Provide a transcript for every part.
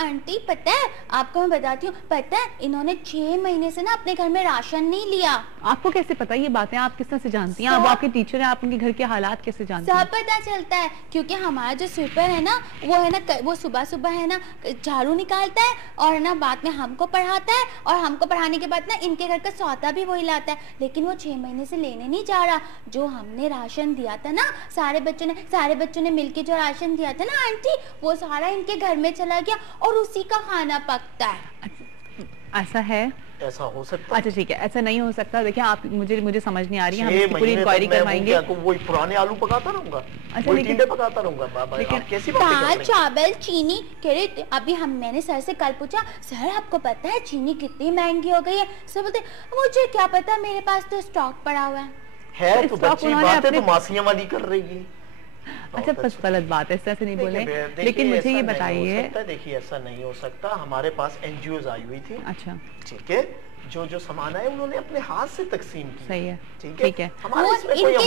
Aunty पता है, आपको मैं बताती हूँ, पता है इन्होंने 6 महीने से ना अपने घर में राशन नहीं लिया। आपको कैसे पता ये बातें? आप किस तरह से जानती हैं? आप आपके टीचर हैं, आप उनके घर के हालात कैसे जानती हैं? सब पता चलता है, क्योंकि हमारा जो स्वीपर है ना, वो है ना, वो सुबह सुबह है ना झाड़ू निकालता है और ना बाद में हमको पढ़ाता है, और हमको पढ़ाने के बाद ना इनके घर का सौदा भी वही लाता है। लेकिन वो 6 महीने से लेने नहीं जा रहा। जो हमने राशन दिया था ना, सारे बच्चों ने मिलके जो राशन दिया था ना आंटी, वो सारा इनके घर में चला गया और उसी का खाना पकता है। ऐसा है? ऐसा हो सकता है? अच्छा ठीक है, ऐसा नहीं हो सकता। देखिए आप, मुझे समझ नहीं आ रही है, हम इसकी पूरी इंक्वायरी करवाएंगे। वही पुराने आलू पकाता रहूंगा, अच्छा लेकिन पकाता रहूंगा। लेकिन कैसी बातें कर रहे हैं? दाल चावल चीनी कह रहे, अभी मैंने सर से कल पूछा, सर आपको पता है चीनी कितनी महंगी हो गई है? सर बोलते मुझे क्या पता, मेरे पास तो स्टॉक पड़ा हुआ है। तो बच्ची बातें तो मासियां वाली कर रही है। अच्छा बस गलत बात है, इस तरह से नहीं बोले। लेकिन मुझे ये बताइए, देखिए ऐसा नहीं हो सकता। हमारे पास एनजीओ आई हुई थी, अच्छा ठीक है, जो सामान है उन्होंने अपने हाथ से तकसीम की। सही है, ठीक है। वो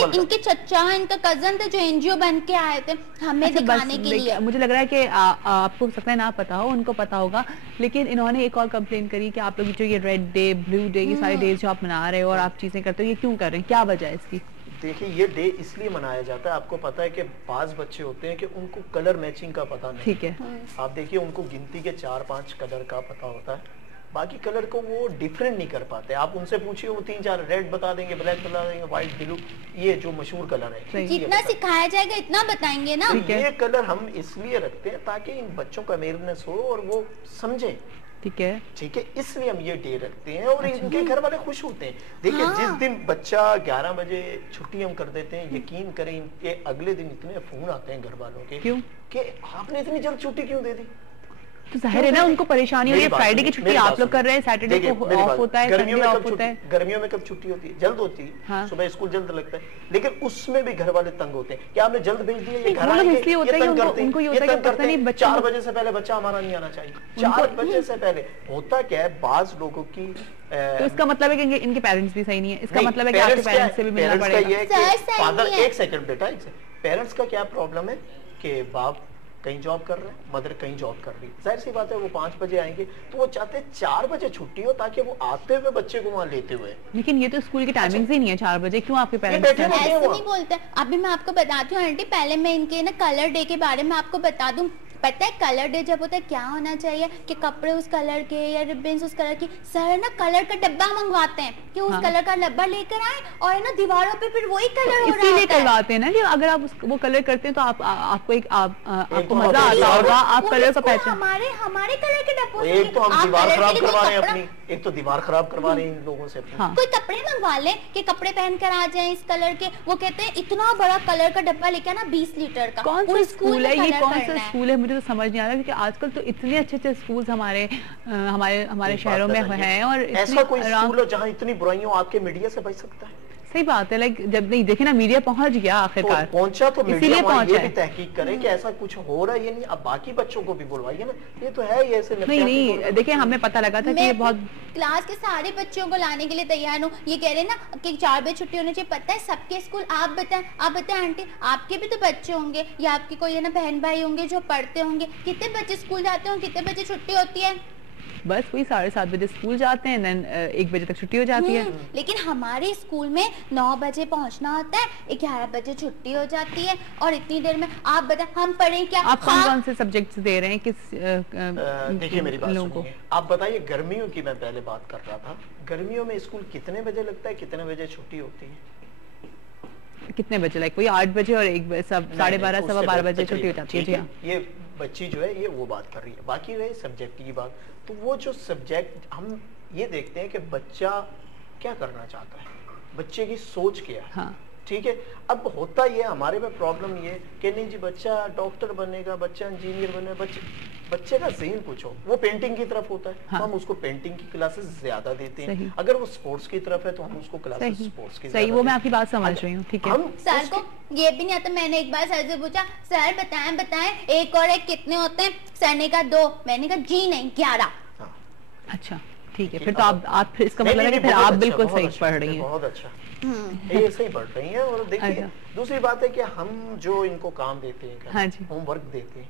इनके चचा, इनका कजन थे जो एनजीओ बन के आए थे हमें दिखाने के लिए। मुझे लग रहा है कि आपको हो सकता है ना पता हो, उनको पता होगा। लेकिन इन्होंने एक और कंप्लेन करी कि आप लोग जो ये रेड डे, ब्लू डे, ये सारे डेज जो आप मना रहे हो और आप चीजें करते हो, ये क्यों कर रहे हैं? क्या वजह है इसकी? देखिए ये डे इसलिए मनाया जाता है, आपको पता है कि बाज बच्चे होते हैं कि उनको कलर मैचिंग का पता नहीं। ठीक है। आप देखिए उनको गिनती के 4-5 कलर का पता होता है, बाकी कलर को वो डिफरेंट नहीं कर पाते। आप उनसे पूछिए वो 3-4 रेड बता देंगे, ब्लैक बता देंगे, व्हाइट, ब्लू, ये जो मशहूर कलर है। जितना सिखाया जाएगा इतना बताएंगे ना। तो ये कलर हम इसलिए रखते हैं ताकि इन बच्चों का अवेयरनेस हो और वो समझे। ठीक है, इसलिए हम ये डे रखते हैं और इनके घर वाले खुश होते हैं। देखिए जिस दिन बच्चा 11 बजे छुट्टी हम कर देते हैं, यकीन करें इनके अगले दिन इतने फोन आते हैं घर वालों के, क्यों कि आपने इतनी जल्द छुट्टी क्यों दे दी? तो जाहिर है ना उनको परेशानी हो रही है। फ्राइडे की छुट्टी आप लोग कर रहे हैं, सैटरडे को ऑफ होता है, संडे ऑफ होता है। गर्मियों में कब छुट्टी होती है? जल्द होती है। हाँ। सुबह स्कूल जल्द लगता है, लेकिन उसमें भी घर वाले तंग होते हैं कि आपने जल्द भेज दिया। ये घर इसलिए होता है उनको ये होता है कि पता नहीं 4 बजे से पहले बच्चा हमारा नहीं आना चाहिए। 4 बजे से पहले होता क्या है, बाज लोगों की तो इसका मतलब है कि इनके पेरेंट्स भी सही नहीं है। इसका मतलब है कि आपके पेरेंट्स से भी मिलना पड़ेगा। फादर, एक सेकंड बेटा, पेरेंट्स का क्या प्रॉब्लम है कि बाप कहीं जॉब कर रहे हैं, मदर कहीं जॉब कर रही है। जाहिर सी बात है वो 5 बजे आएंगे तो वो चाहते हैं 4 बजे छुट्टी हो ताकि वो आते हुए बच्चे को वहाँ लेते हुए। लेकिन ये तो स्कूल की टाइमिंग ही नहीं है 4 बजे। क्यों आपके पेरेंट्स ऐसे नहीं बोलते? अभी मैं आपको बताती हूँ आंटी, पहले मैं इनके ना कलर डे के बारे में आपको बता दूं। पता है कलर डे जब होता है क्या होना चाहिए कि कपड़े उस कलर के या रिबन्स उस कलर की, सर ना कलर का डब्बा मंगवाते हैं कि उस कलर का डब्बा लेकर आए और है ना दीवारों पे फिर वही कलर हो रहा है। इसीलिए करवाते हैं ना कि अगर आप वो कलर करते हैं तो आपको मजा आता होगा, आप कलर का पहचान। हमारे कलर के डब्बों से एक तो हम दीवार खराब करवा रहे हैं अपनी, एक तो दीवार खराब करवा रहे हैं इन लोगों से। कोई कपड़े मंगवा ले कि कपड़े पहन कर आ जाए इस कलर के। वो कहते हैं इतना बड़ा कलर का डब्बा लेके आना 20 लीटर का। कौन सा स्कूल है ये? कौन सा स्कूल है? मुझे तो समझ नहीं आ रहा, आजकल तो इतने अच्छे स्कूल्स हमारे शहरों में हैं। और ऐसा कोई स्कूल है जहां इतनी बुराइयों आपके मीडिया से बच सकता है? सही बात है। लाइक जब नहीं देखे ना मीडिया पहुंच गया आखिरकार, पहुंचा तो इसीलिए पहुंचा। ये भी तहकीक करें कि ऐसा कुछ हो रहा है ये नहीं। अब बाकी बच्चों को भी बुलवाइए ना, ये तो है ही ऐसे। नहीं देखिए हमें पता लगा था कि ये बहुत क्लास के सारे बच्चों को लाने के लिए तैयार हूँ। ये कह रहे ना कि 4 बजे छुट्टी होनी चाहिए। पता है सबके स्कूल, आप बताएं आंटी, आपके भी तो बच्चे होंगे या आपके कोई है ना बहन भाई होंगे जो पढ़ते होंगे। कितने बच्चे स्कूल जाते होंगे, कितने बजे छुट्टी होती है? बस वही 7:30 बजे स्कूल जाते हैं, देन 1 बजे तक छुट्टी हो जाती है। लेकिन हमारे स्कूल में 9 बजे पहुंचना होता है, 11 बजे छुट्टी हो जाती है और इतनी देर में आप बताएं हम पढ़ें क्या? आप कौन से सब्जेक्ट्स दे रहे हैं किस देखिए मेरी बात सुनिए, आप बताइए। गर्मियों की मैं पहले बात कर रहा था, गर्मियों में स्कूल कितने बजे लगता है, कितने बजे छुट्टी होती है? कितने बजे? लाइक वही 8 बजे और 1 बजे, 12:30 सवा 12 बजे छुट्टी हो जाती है। जी हाँ, ये बच्ची जो है ये वो बात कर रही है। बाकी रही सब्जेक्ट की बात, तो वो जो सब्जेक्ट हम ये देखते हैं कि बच्चा क्या करना चाहता है, बच्चे की सोच क्या है। हाँ। ठीक है। अब होता ये हमारे में प्रॉब्लम ये कि नहीं जी बच्चा डॉक्टर बनेगा, बच्चा इंजीनियर बनेगा, बच्चे का ज़हन कुछ हो, वो पेंटिंग की तरफ होता है। हाँ। तो हम उसको पेंटिंग की क्लासेस ज्यादा देते हैं। अगर वो स्पोर्ट्स की तरफ है तो हम उसको क्लासेस स्पोर्ट्स की। सही, वो मैं आपकी बात समझ रही हूँ। ठीक है। हम सर को ये भी नहीं आता। मैंने एक बार सर से पूछा, सर बताएं 1 और 1 कितने होते हैं? सर ने कहा 2। मैंने कहा जी नहीं 11। अच्छा ठीक है, फिर तो आप फिर इसका मतलब है कि फिर आप बिल्कुल सही पढ़ रही हैं। बहुत अच्छा, ये सही पढ़ रही हैं। और देखिए दूसरी बात है कि हम जो इनको काम देते हैं, होमवर्क देते हैं,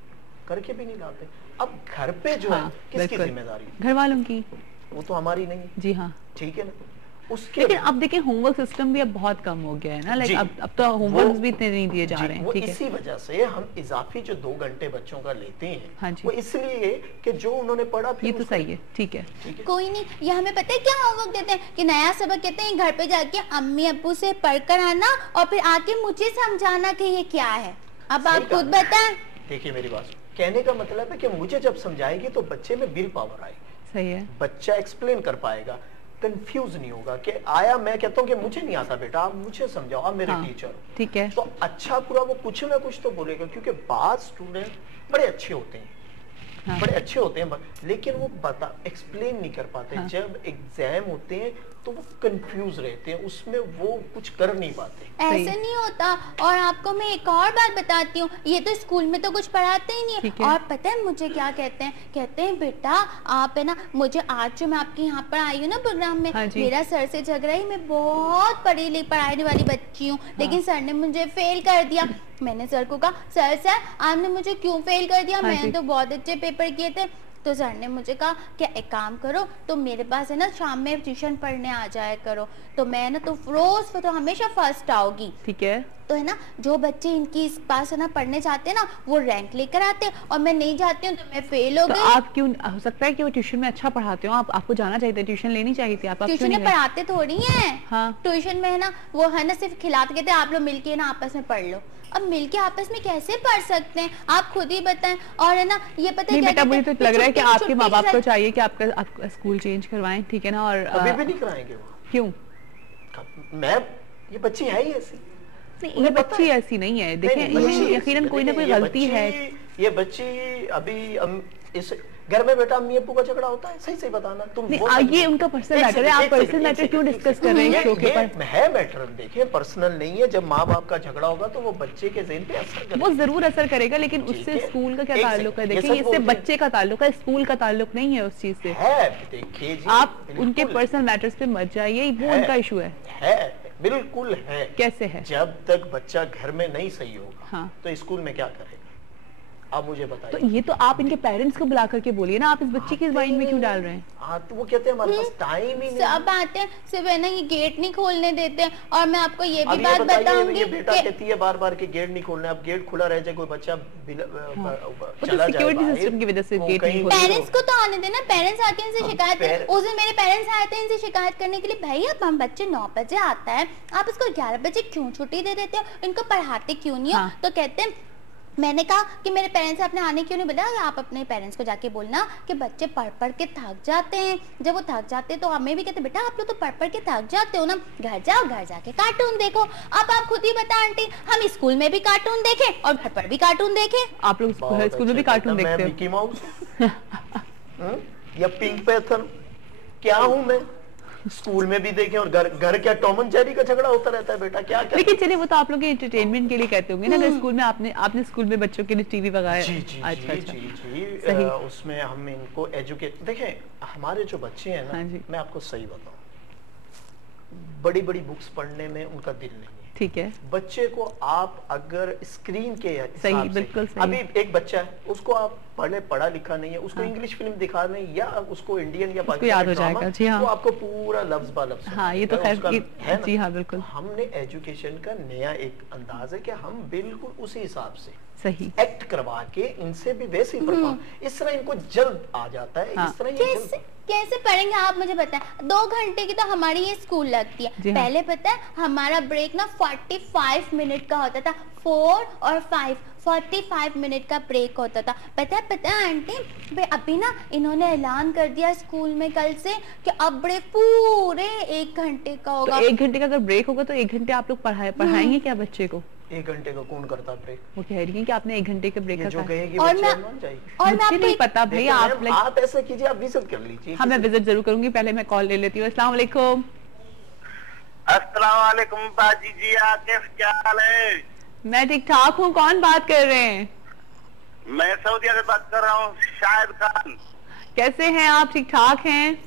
करके भी नहीं लाते। अब घर पे जो है किसकी जिम्मेदारी? घर वालों की, वो तो हमारी नहीं है। जी हाँ, ठीक है ना। उसके लेकिन अब देखिए होमवर्क सिस्टम भी अब बहुत कम हो गया है ना, लाइक अब तो होमवर्क भी इतने नहीं दिए जा रहे हैं। ठीक है, इसी वजह से हम इजाफी जो 2 घंटे बच्चों का लेते हैं, हाँ जी, वो इसलिए कि जो उन्होंने पढ़ा ये तो सही है। ठीक है, कोई नहीं, ये हमें पता है क्या होमवर्क देते हैं कि नया सबक कहते हैं घर पे जाके अम्मी अब्बू से पढ़कर आना और फिर आके मुझे समझाना कि ये क्या है। अब आप खुद बताएं। देखिए मेरी बात, कहने का मतलब है कि मुझे जब समझाएगी तो बच्चे में विल पावर आएगी। सही है, बच्चा एक्सप्लेन कर पाएगा, कंफ्यूज नहीं होगा कि आया मैं कहता हूँ कि मुझे नहीं आता बेटा, आप मुझे समझाओ, आप मेरे टीचर हो। ठीक है, तो अच्छा पूरा वो कुछ ना कुछ तो बोलेगा, क्योंकि बाद स्टूडेंट बड़े अच्छे होते हैं, बड़े अच्छे होते हैं, लेकिन वो बता एक्सप्लेन नहीं कर पाते। जब एग्जाम होते हैं तो वो कंफ्यूज रहते हैं, उसमें वो कुछ कर नहीं पाते। ऐसे नहीं होता। और आपको मैं एक और बात बताती हूँ, ये तो स्कूल में तो कुछ पढ़ाते ही नहीं है। और पता है मुझे क्या कहते हैं? कहते हैं बेटा आप है ना, मुझे आज जो मैं आपके यहाँ पर आई हूँ ना प्रोग्राम में, मेरा सर से झगड़ा ही, मैं बहुत पढ़ी पढ़ाने वाली बच्ची हूँ, लेकिन सर ने मुझे फेल कर दिया। मैंने सर को कहा सर आपने मुझे क्यों फेल कर दिया? मैंने तो बहुत अच्छे पेपर किए थे। तो सर ने मुझे कहा कि एक काम करो, तो मेरे पास है ना शाम में ट्यूशन पढ़ने आ जाया करो, तो मैं ना तो रोज तो हमेशा फर्स्ट आओगी। ठीक है, तो है ना जो बच्चे इनकी इस पास है ना पढ़ने जाते हैं ना, वो रैंक लेकर आते हैं, और मैं नहीं जाती हूँ तो मैं फेल हो गई। तो आप क्यों, हो सकता है कि वो ट्यूशन में अच्छा पढ़ाते हो, आपको जाना चाहिए, ट्यूशन लेनी चाहिए थी। आप ट्यूशन में पढ़ाते थोड़ी हैं। हाँ, ट्यूशन में है ना वो है ना सिर्फ खिलाते, कहते आप लोग मिलके ना आपस में पढ़ लो। अब मिलके आपस में कैसे पढ़ सकते हैं, आप खुद ही बताएं। और है ना ये पता है बेटा, मुझे तो लग रहा है कि आपके माँ बाप को चाहिए कि आपका स्कूल चेंज करवाएं, ठीक है ना। और अभी भी नहीं कराएंगे वो। क्यों? मैं ये बच्ची है ही ऐसी नहीं, ये बच्ची ऐसी नहीं है। देखिए यकीनन कोई ना कोई गलती है। ये बच्ची अभी इस घर में बेटा अम्मी अब्बू का झगड़ा होता है, सही बताना तुम। ये उनका पर्सनल मैटर है, आप पर्सनल मैटर क्यों डिस्कस कर रहे हैं शो के पर? है मैटर, देखिए पर्सनल नहीं है। जब माँ बाप का झगड़ा होगा तो वो बच्चे के ज़हन पे असर करेगा, वो जरूर असर करेगा, लेकिन उससे स्कूल का क्या ताल्लुक है? देखिए इससे बच्चे का ताल्लुक है, स्कूल का ताल्लुक नहीं है उस चीज से। देखिए आप उनके पर्सनल मैटर्स पे मत जाइए, वो उनका इशू है। बिल्कुल है। कैसे है? जब तक बच्चा घर में नहीं सही होगा तो स्कूल में क्या करेगा? आप मुझे बताइए। तो ये तो आप इनके पेरेंट्स को बुला करके बोलिए ना, आप इस बच्चे की माइंड में क्यों डाल रहे हैं? हाँ तो वो कहते हैं हमारे पास टाइम ही नहीं। सब आते हैं सिर्फ है ना ये गेट नहीं खोलने देते हैं। और मैं आपको ये भी बात बताऊंगी, ये बेटा कहती है बार-बार कि गेट नहीं खोलना। अब गेट खुला रह जाए, कोई बच्चा चला जाए, सिक्योरिटी सिस्टम की वजह से गेट नहीं खोलते। पेरेंट्स को तो आने देना, पेरेंट्स आके इनसे शिकायत। उस दिन मेरे पेरेंट्स आए थे इनसे शिकायत करने के लिए, भाई अब हम बच्चे 9 बजे आता है, आप इसको 11 बजे क्यों छुट्टी दे देते हो, इनको पढ़ाते क्यों नहीं हो? तो कहते हैं, मैंने कहा कि मेरे पेरेंट्स आपने आने क्यों नहीं बोला? आप अपने पेरेंट्स को जाके बोलना कि बच्चे पढ़ के थक जाते हैं। जब वो थक जाते हैं तो हमें भी कहते बेटा आप लोग तो पढ़ के थक जाते हो ना, घर जाओ, घर जाके कार्टून देखो। अब आप खुद ही बता आंटी, हम स्कूल में भी कार्टून देखें और घर पर भी कार्टून देखें? आप लोग स्कूल में भी कार्टून देखते हो? मिकी माउस या पिंक पैथर क्या हूँ मैं? स्कूल में भी देखें और घर क्या टॉम एंड जेरी का झगड़ा होता रहता है बेटा, क्या क्या? लेकिन चलिए वो तो आप लोग के एंटरटेनमेंट के लिए कहते होंगे ना। अगर स्कूल में आपने स्कूल में बच्चों के लिए टीवी लगाया। जी, उसमें हम इनको एजुकेट, देखें हमारे जो बच्चे हैं ना, मैं आपको सही बताऊं, बड़ी बड़ी बुक्स पढ़ने में उनका दिल नहीं है। ठीक है, बच्चे को आप अगर स्क्रीन के सही, बिल्कुल सही। अभी एक बच्चा है, उसको आप पढ़ा लिखा नहीं है, उसको इंग्लिश फिल्म दिखा रहे हैं या उसको इंडियन या पाकिस्तानी याद हो जाएगा। जी हाँ, तो आपको पूरा लफ्ज बा लफ्ज। हाँ ये तो खैर जी हाँ बिल्कुल। हमने एजुकेशन का नया एक अंदाज है कि हम बिल्कुल उसी हिसाब से सही एक्ट करवा के इनसे भी वैसे ही परफॉर्म, इस तरह इनको जल्द आ जाता है। इस तरह कैसे पढ़ेंगे आप मुझे बताएं? 2 घंटे की तो हमारी ये स्कूल लगती है। पहले पता है हमारा ब्रेक ना 45 मिनट का होता था, 4 और 5 45 मिनट का ब्रेक होता था। पता है आंटी, अभी ना इन्होंने ऐलान कर दिया स्कूल में कल से कि अब ब्रेक पूरे 1 घंटे का होगा। तो 1 घंटे का अगर ब्रेक होगा तो 1 घंटे आप लोग पढ़ाएंगे क्या बच्चे को? 1 घंटे का कौन करता ब्रेक? वो कह रही है कि आपने 1 घंटे का ब्रेक जो कहेगी और मैं मुझे नहीं पता भाई। आप ऐसा कीजिए, आप विजिट कर लीजिए। हाँ मैं विजिट जरूर करूंगी, पहले मैं कॉल ले लेती हूँ। अस्सलाम वालेकुम। अस्सलाम वालेकुम बाजी जी, क्या हाल है? मैं ठीक ठाक हूँ, कौन बात कर रहे हैं? मैं सऊदीया से बात कर रहा हूँ, शाहिद खान। कैसे हैं आप? ठीक ठाक हैं?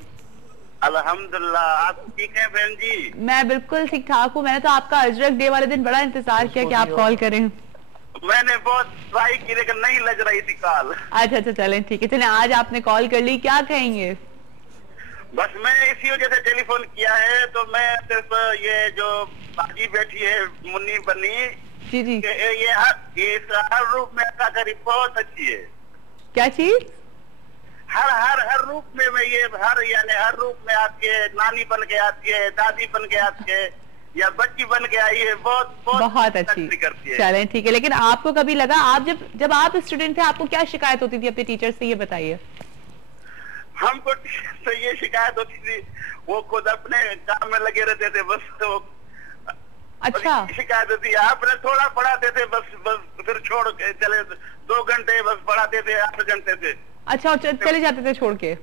अल्हम्दुलिल्लाह, आप ठीक हैं बहन जी? मैं बिल्कुल ठीक ठाक हूँ। मैंने तो आपका अजरक डे वाले दिन बड़ा इंतजार किया कि आप कॉल करें। मैंने बहुत ट्राई की लेकिन नहीं लग रही थी कॉल। अच्छा अच्छा, चलें ठीक है। चलें, आज आपने कॉल कर ली, क्या कहेंगे? बस मैं इसी वजह से टेलीफोन किया है। तो मैं सिर्फ ये जो बाजी बैठी है मुन्नी बनी जी जी, ये हर रूप में अदाकारी बहुत अच्छी है। क्या चीज? हर रूप में ये हर रूप में आती है, नानी बन के आती है, दादी बन के आती है, या बच्ची बन के आई है, बहुत अच्छी करती है। चलें ठीक है। लेकिन आपको कभी लगा, आप जब आप स्टूडेंट थे, आपको क्या शिकायत होती थी अपने टीचर से, ये बताइए। हमको तो ये शिकायत होती थी, वो खुद अपने काम में लगे रहते थे, बस वो अच्छा, शिकायत होती है। आपने थोड़ा पढ़ाते थे, बस फिर छोड़ के चले, 2 घंटे बस पढ़ाते थे, 8 घंटे थे। अच्छा, और चले जाते थे छोड़ के?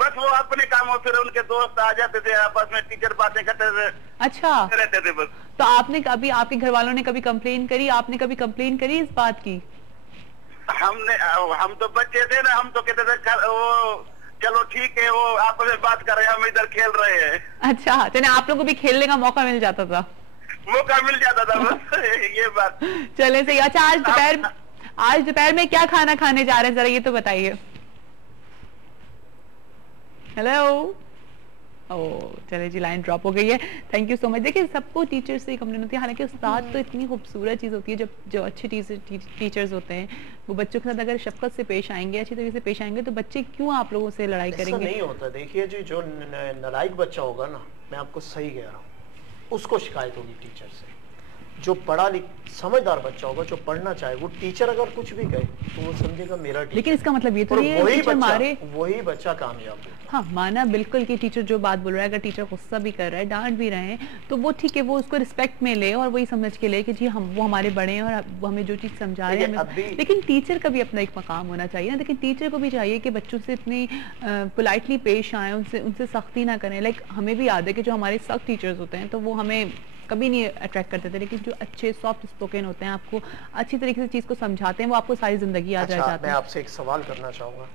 बस वो अपने कामों, फिर उनके दोस्त आ जाते थे, आपस में टीचर बातें करते थे। अच्छा, रहते थे बस। तो आपने कभी, आपके घर वालों ने कभी कंप्लेन करी, आपने कभी कंप्लेन करी इस बात की? हम तो बच्चे थे ना, हम तो कहते थे वो चलो ठीक है, वो आपस में बात कर रहे हैं, हम इधर खेल रहे हैं। अच्छा, चलिए, आप लोगों को भी खेलने का मौका मिल जाता था? मौका मिल जाता था बस। ये बात। चले सही। अच्छा, आज दोपहर में क्या खाना खाने जा रहे हैं, जरा ये तो बताइए। हेलो, ओह चले जी, लाइन ड्रॉप हो गई है। Thank you so much. देखिए, सबको टीचर से कंप्लेन होती है, हालांकि उस्ताद तो इतनी खूबसूरत चीज़ होती है, जब जो अच्छे टीचर्स होते हैं वो बच्चों के साथ अगर शफकत से पेश आएंगे, अच्छी तरीके से पेश आएंगे, तो बच्चे क्यों आप लोगों से लड़ाई करेंगे? नहीं होता। देखिए जी, जो नालायक बच्चा होगा ना, मैं आपको सही कह रहा हूँ, उसको शिकायत होगी टीचर से। जो पढ़ा समझदार बच्चा होगा, जो पढ़ना चाहे, वो टीचर अगर कुछ भी कहे तो वो समझेगा मेरा टीचर। लेकिन इसका मतलब ये तो नहीं है वही बच्चा कामयाब होगा। हाँ, माना बिल्कुल कि टीचर जो बात बोल रहा है, अगर टीचर गुस्सा भी कर रहा है, डांट भी रहे हैं, तो वो ठीक है, वो उसको रिस्पेक्ट में ले और वही समझ के ले कि जी वो हमारे बड़े हैं और वो हमें जो चीज़ समझा रहे हैं। लेकिन टीचर का भी अपना एक मकाम होना चाहिए ना। लेकिन टीचर को भी चाहिए कि बच्चों से इतनी पोलाइटली पेश आए, उनसे सख्ती ना करें। लाइक हमें भी याद है कि जो हमारे सख्त टीचर्स होते हैं, तो वो हमें कभी नहीं अट्रैक्ट करते थे, लेकिन जो अच्छे सॉफ्ट स्पोकन होते हैं, आपको अच्छी तरीके से चीज़ को समझाते हैं, वो आपको सारी जिंदगी याद रह जाती है। मैं आपसे एक सवाल करना चाहूँगा।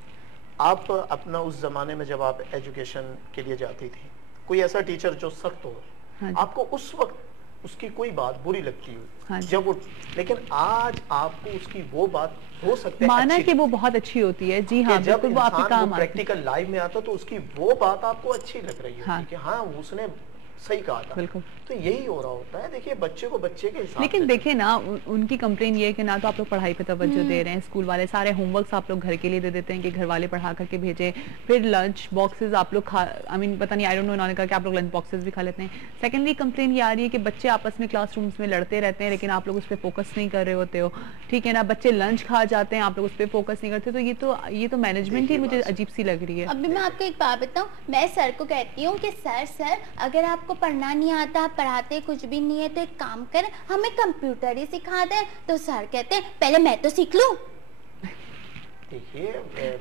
आप अपना उस जमाने में जब आप एजुकेशन के लिए जाती थी, कोई ऐसा टीचर जो सख्त हो, हाँ, आपको उस वक्त उसकी कोई बात बुरी लगती हो, हाँ, जब वो, लेकिन आज आपको उसकी वो बात हो सकती है माना कि वो बहुत अच्छी होती है, जी हाँ, जब वो आपके काम प्रैक्टिकल लाइफ में आता तो उसकी वो बात आपको अच्छी लग रही है कि हाँ उसने सही कहा था। बिल्कुल, तो यही हो रहा होता है। देखिए, बच्चे को बच्चे के हिसाब। लेकिन देखिए ना, उनकी कंप्लेन ये है कि ना तो आप लोग पढ़ाई पे तवज्जो दे रहे हैं, स्कूल वाले सारे होमवर्क्स आप लोग घर के लिए दे देते हैं कि घर वाले पढ़ा करके भेजें, फिर लंच बॉक्सेस आप लोग पता नहीं, आई डोंट नो, उन्होंने कहा कि आप लोग लंच बॉक्सेस भी खा लेते हैं। सेकेंडली कंप्लेन ये आ रही है कि बच्चे आपस में क्लासरूम्स में लड़ते रहते हैं, लेकिन आप लोग उस पर फोकस नहीं कर रहे होते हो, ठीक है ना। बच्चे लंच खा जाते हैं, आप लोग उस पर फोकस नहीं करते। तो ये तो मैनेजमेंट ही मुझे अजीब सी लग रही है। अभी मैं आपको एक बात बताऊं, मैं सर को कहती हूँ कि सर अगर आपको पढ़ना नहीं आता, आप पढ़ाते कुछ भी नहीं है, तो एक काम करें, हमें कंप्यूटर ही सिखा दें। तो सर कहते हैं पहले मैं तो सीख लूं। देखिए,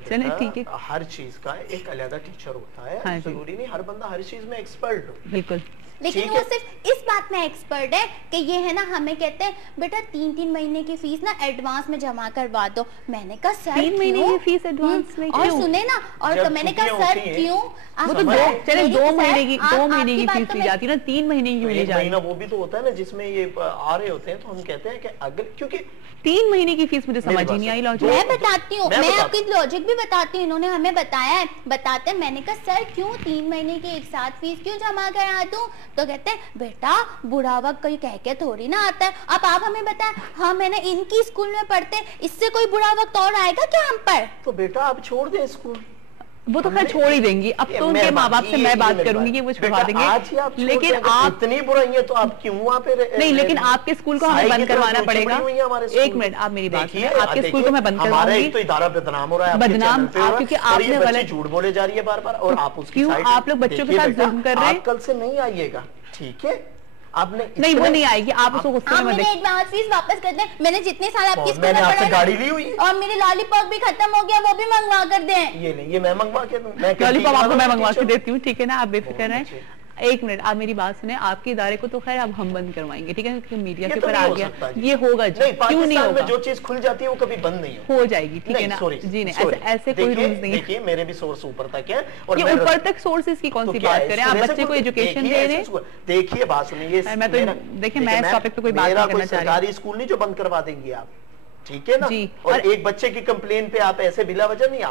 चलिए ठीक है, हर चीज का एक अलग टीचर होता है। हाँ, जरूरी नहीं हर बंदा हर चीज में एक्सपर्ट हो। बिल्कुल, लेकिन वो सिर्फ इस बात में एक्सपर्ट है कि ये है ना, हमें कहते हैं बेटा 3-3 महीने की फीस ना एडवांस में जमा करवा दो। मैंने कहा सर 3 महीने की फीस एडवांस में और सुने ना, और तो मैंने कहा सर क्यों? वो तो 2 महीने की फीस ली जाती है ना, 3 महीने की मिली जाती है। वो भी तो होता है ना, जिसमें ये आ रहे होते हैं, तो हम कहते हैं कि अगर, क्योंकि 3 महीने की फीस मुझे समझ ही नहीं आई लॉजिक। मैं बताती हूँ, मैं आपकी लॉजिक भी बताती हूँ, इन्होंने हमें बताया है, बताते। मैंने कहा सर क्यों 3 महीने की एक साथ फीस क्यों जमा करा दूं? तो कहते हैं बेटा बुढ़ा वक्त कोई कह के थोड़ी ना आता है। अब आप हमें बताएं, हाँ मैंने इनकी स्कूल में पढ़ते, इससे कोई बुढ़ा वक्त और आएगा क्या हम पर? तो बेटा आप छोड़ दें स्कूल, वो तो खैर छोड़ ही देंगी। अब तो उनके माँ बाप से मैं बात करूंगी कि वो छुड़वा देंगे, लेकिन आप इतनी बुराई है तो आप क्यों वहाँ पे नहीं, लेकिन आपके स्कूल को हमें बंद करवाना पड़ेगा। एक मिनट, आप मेरी बात सुनिए, आपके स्कूल को मैं बंद करवाऊंगी। तो इदारा बदनाम हो रहा है, बदनाम क्योंकि आपने गलत झूठ बोले जा रही है बार-बार, और आप उसकी क्यों आप लोग बच्चों के साथ जुल्म कर रहे हैं? कल से नहीं आइएगा, ठीक है? आपने नहीं, वो नहीं आएगी, आप उसको गुस्से में मत देखिए। एडवांस फीस वापस कर दें। मैंने जितने साल आपकी स्कूल में पढ़ा गाड़ी ली हुई और मेरी लॉलीपॉप भी खत्म हो गया, वो भी मंगवा कर दें। ये नहीं, ये मैं मंगवा के दूं। लॉलीपॉप आपको मैं मंगवा के देती हूँ, ठीक है ना, आप बेफिक्र रहें। एक मिनट, आप मेरी बात सुने, आपके इदारे को तो खैर अब हम बंद करवाएंगे, ठीक है, मीडिया के ऊपर आ गया, ये होगा, क्यों नहीं होगा, जो चीज खुल जाती है वो कभी बंद नहीं हो जाएगी, ठीक है ना जी, नहीं ऐसे कोई रूल्स नहीं है। देखिए मेरे भी सोर्स ऊपर तक है, और ये ऊपर तक सोर्सेज की कौन सी बात करें, आप बच्चे को एजुकेशन दे रहे हैं। देखिए बात सुनिए, मैं तो देखिए मैं इस टॉपिक पे कोई बात नहीं करना चाह रही। सरकारी स्कूल नहीं जो बंद करवा देंगे आप, ठीक है ना, और एक बच्चे की कंप्लेन पे आप ऐसे बिला वजह नहीं,